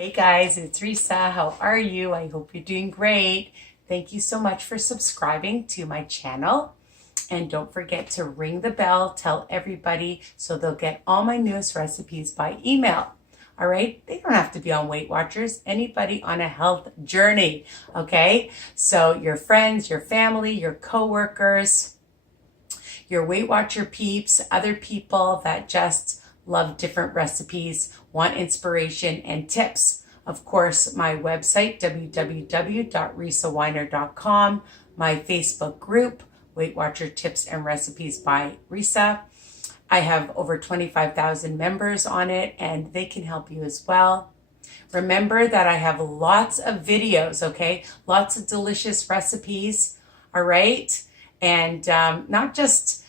Hey guys, it's Risa. How are you? I hope you're doing great. Thank you so much for subscribing to my channel. And don't forget to ring the bell, tell everybody so they'll get all my newest recipes by email. All right? They don't have to be on Weight Watchers, anybody on a health journey. Okay? So your friends, your family, your coworkers, your Weight Watcher peeps, other people that just love different recipes, want inspiration and tips. Of course, my website, www.risaweiner.com, my Facebook group, Weight Watcher Tips and Recipes by Risa. I have over 25,000 members on it, and they can help you as well. Remember that I have lots of videos, okay? Lots of delicious recipes, all right? And not just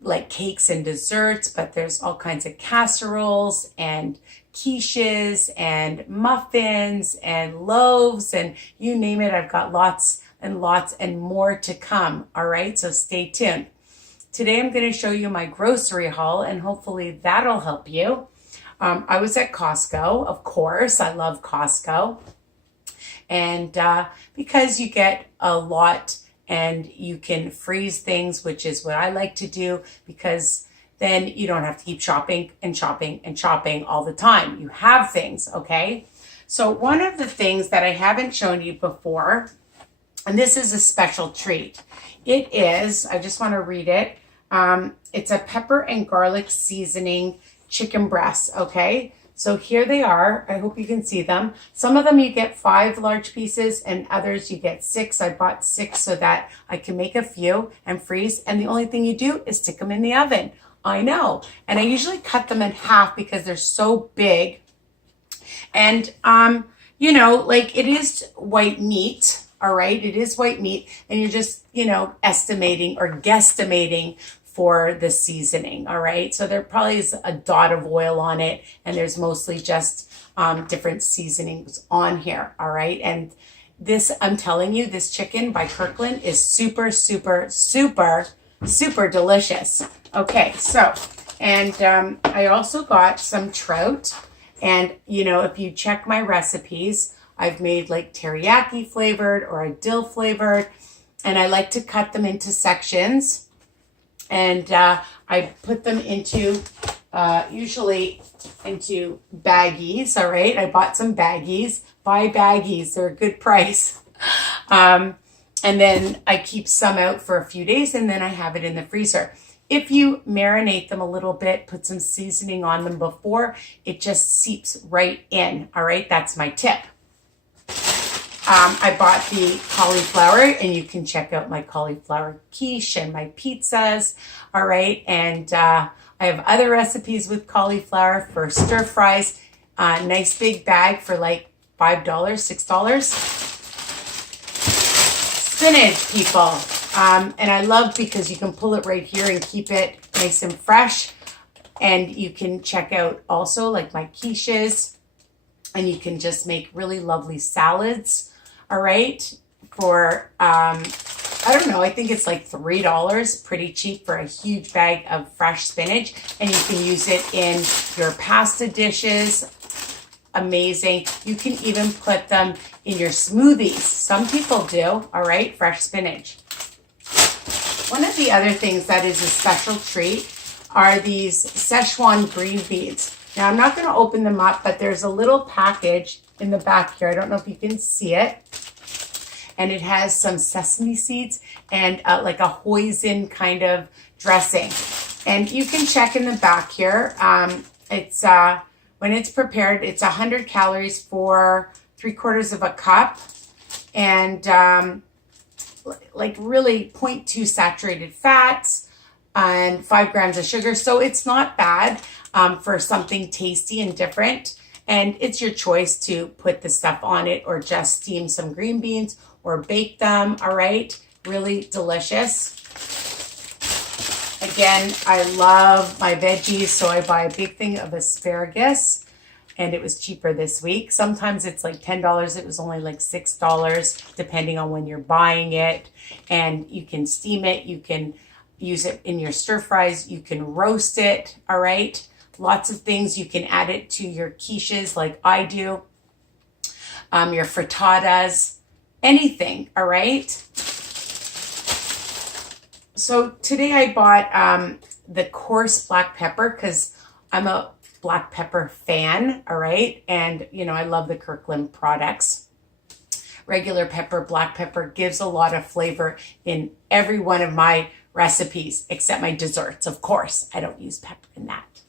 like cakes and desserts, but there's all kinds of casseroles and quiches and muffins and loaves and you name it. I've got lots and lots and more to come. All right, so stay tuned. Today I'm going to show you my grocery haul and hopefully that'll help you. I was at Costco, of course. I love Costco. And because you get a lot and you can freeze things, which is what I like to do, because then you don't have to keep shopping and shopping and shopping all the time. You have things, okay? So one of the things that I haven't shown you before, and this is a special treat. It is, I just want to read it. It's a pepper and garlic seasoning chicken breasts, okay? So here they are. I hope you can see them. Some of them you get 5 large pieces and others you get 6. I bought 6 so that I can make a few and freeze. And the only thing you do is stick them in the oven. I know. And I usually cut them in half because they're so big. And, you know, like it is white meat. All right. It is white meat. And you're just, you know, estimating or guesstimating for the seasoning. All right. So there probably is a dot of oil on it and there's mostly just different seasonings on here. All right. And this, I'm telling you, this chicken by Kirkland is super, super, super, super delicious. Okay. So, and I also got some trout and, you know, if you check my recipes, I've made like teriyaki flavored or a dill flavored, and I like to cut them into sections. And I put them into, usually into baggies, all right? I bought some baggies. Buy baggies, they're a good price. And then I keep some out for a few days and then I have it in the freezer. If you marinate them a little bit, put some seasoning on them before, it just seeps right in, all right? That's my tip. I bought the cauliflower, and you can check out my cauliflower quiche and my pizzas, all right? And I have other recipes with cauliflower for stir fries. Nice big bag for like $5, $6. Spinach, people. And I love because you can pull it right here and keep it nice and fresh. And you can check out also like my quiches, and you can just make really lovely salads. All right, for, I don't know, I think it's like $3, pretty cheap for a huge bag of fresh spinach. And you can use it in your pasta dishes. Amazing. You can even put them in your smoothies. Some people do, all right, fresh spinach. One of the other things that is a special treat are these Szechuan green beans. Now, I'm not going to open them up, but there's a little package in the back here. I don't know if you can see it. And it has some sesame seeds and like a hoisin kind of dressing. And you can check in the back here. It's when it's prepared, it's 100 calories for 3/4 of a cup. And like really 0.2 saturated fats and 5 grams of sugar. So it's not bad for something tasty and different. And it's your choice to put the stuff on it or just steam some green beans or bake them, all right? Really delicious. Again, I love my veggies, so I buy a big thing of asparagus, and it was cheaper this week. Sometimes it's like $10. It was only like $6, depending on when you're buying it. And you can steam it. You can use it in your stir fries. You can roast it, all right? lots of things. You can add it to your quiches like I do, your frittatas, anything, all right? So today I bought the coarse black pepper because I'm a black pepper fan, all right? And, you know, I love the Kirkland products. Regular pepper, black pepper gives a lot of flavor in every one of my recipes, except my desserts, of course. I don't use pepper in that.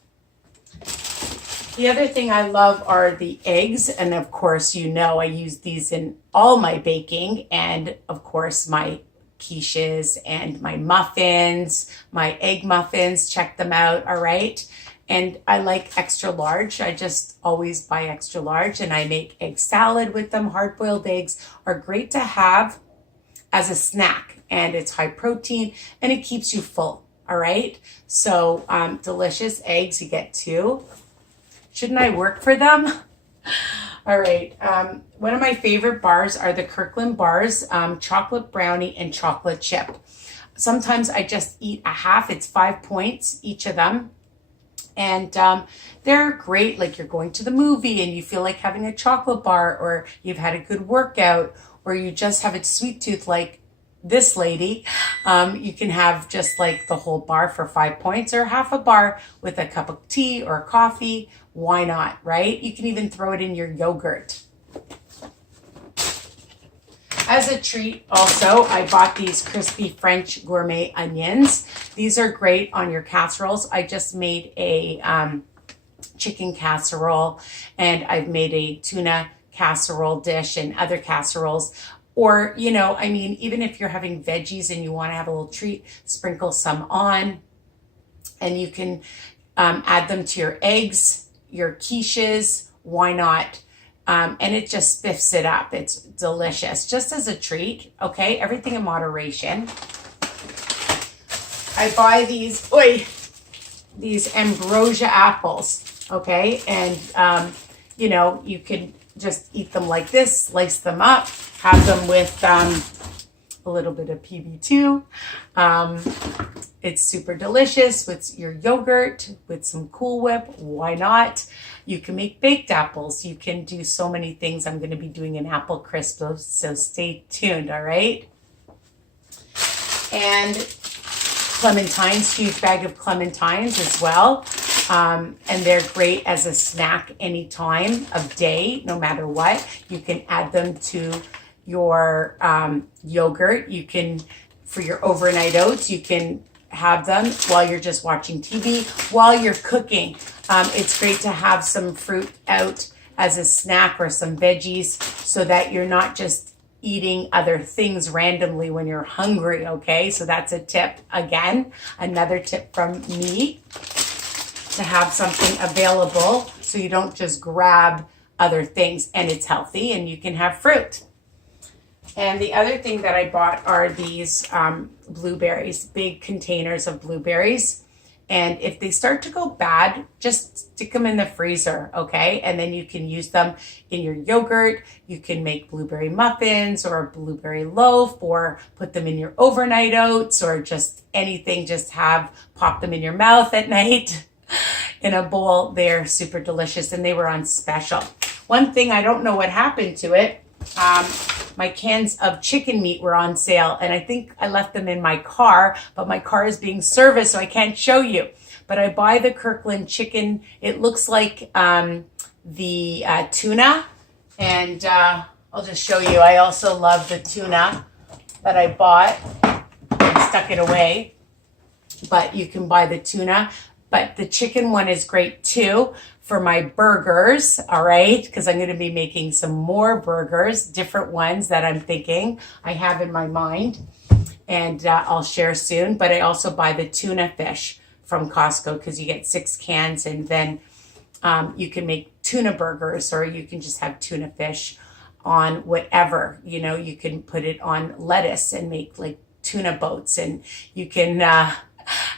The other thing I love are the eggs. And of course, you know, I use these in all my baking and of course my quiches and my muffins, my egg muffins, check them out, all right? And I like extra large. I just always buy extra large and I make egg salad with them. Hard-boiled eggs are great to have as a snack and it's high protein and it keeps you full, all right? So delicious eggs, you get 2. Shouldn't I work for them? All right, one of my favorite bars are the Kirkland bars, chocolate brownie and chocolate chip. Sometimes I just eat a half, it's 5 points, each of them. And they're great, like you're going to the movie and you feel like having a chocolate bar, or you've had a good workout, or you just have a sweet tooth like this lady. You can have just like the whole bar for 5 points or half a bar with a cup of tea or coffee. Why not, right? You can even throw it in your yogurt. As a treat also, I bought these crispy French gourmet onions. These are great on your casseroles. I just made a chicken casserole and I've made a tuna casserole dish and other casseroles. Or, you know, I mean, even if you're having veggies and you want to have a little treat, sprinkle some on and you can add them to your eggs, your quiches, why not? And it just spiffs it up. It's delicious, just as a treat, okay? Everything in moderation. I buy these ambrosia apples, okay? And, you know, you can just eat them like this, slice them up, have them with a little bit of PB2. It's super delicious with your yogurt, with some Cool Whip. Why not? You can make baked apples. You can do so many things. I'm going to be doing an apple crisp, so stay tuned, all right? And clementines, huge bag of clementines as well. And they're great as a snack any time of day, no matter what. You can add them to your yogurt. You can, for your overnight oats, you can have them while you're just watching TV, while you're cooking. It's great to have some fruit out as a snack or some veggies so that you're not just eating other things randomly when you're hungry, okay? So that's a tip. Again, another tip from me, to have something available so you don't just grab other things, and it's healthy and you can have fruit. And the other thing that I bought are these blueberries, big containers of blueberries. And if they start to go bad, just stick them in the freezer, okay? And then you can use them in your yogurt. You can make blueberry muffins or a blueberry loaf, or put them in your overnight oats, or just anything. Just pop them in your mouth at night in a bowl. They're super delicious and they were on special. One thing, I don't know what happened to it. My cans of chicken meat were on sale and I think I left them in my car, but my car is being serviced so I can't show you. But I buy the Kirkland chicken. It looks like the tuna, and I'll just show you. I also love the tuna that I bought. I stuck it away, but you can buy the tuna. But the chicken one is great too for my burgers, all right? Because I'm going to be making some more burgers, different ones that I'm thinking I have in my mind, and I'll share soon. But I also buy the tuna fish from Costco because you get 6 cans, and then you can make tuna burgers, or you can just have tuna fish on whatever. You know, you can put it on lettuce and make like tuna boats, and you can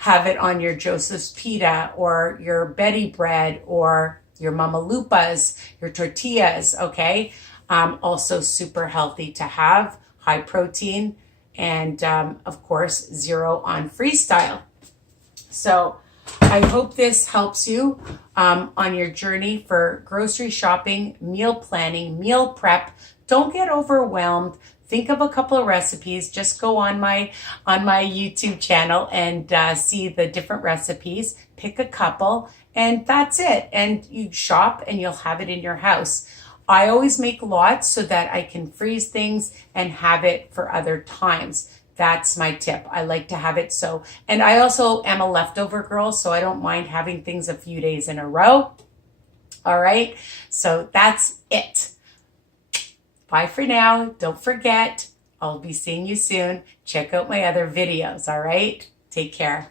have it on your Joseph's pita or your Betty bread or your Mama Lupa's, your tortillas, okay? Also super healthy to have, high protein, and of course, 0 on freestyle. So I hope this helps you on your journey for grocery shopping, meal planning, meal prep. Don't get overwhelmed. Think of a couple of recipes. Just go on my YouTube channel and see the different recipes. Pick a couple, and that's it. And you shop, and you'll have it in your house. I always make lots so that I can freeze things and have it for other times. That's my tip. I like to have it so. And I also am a leftover girl, so I don't mind having things a few days in a row. All right, so that's it. Bye for now. Don't forget, I'll be seeing you soon. Check out my other videos, all right? Take care.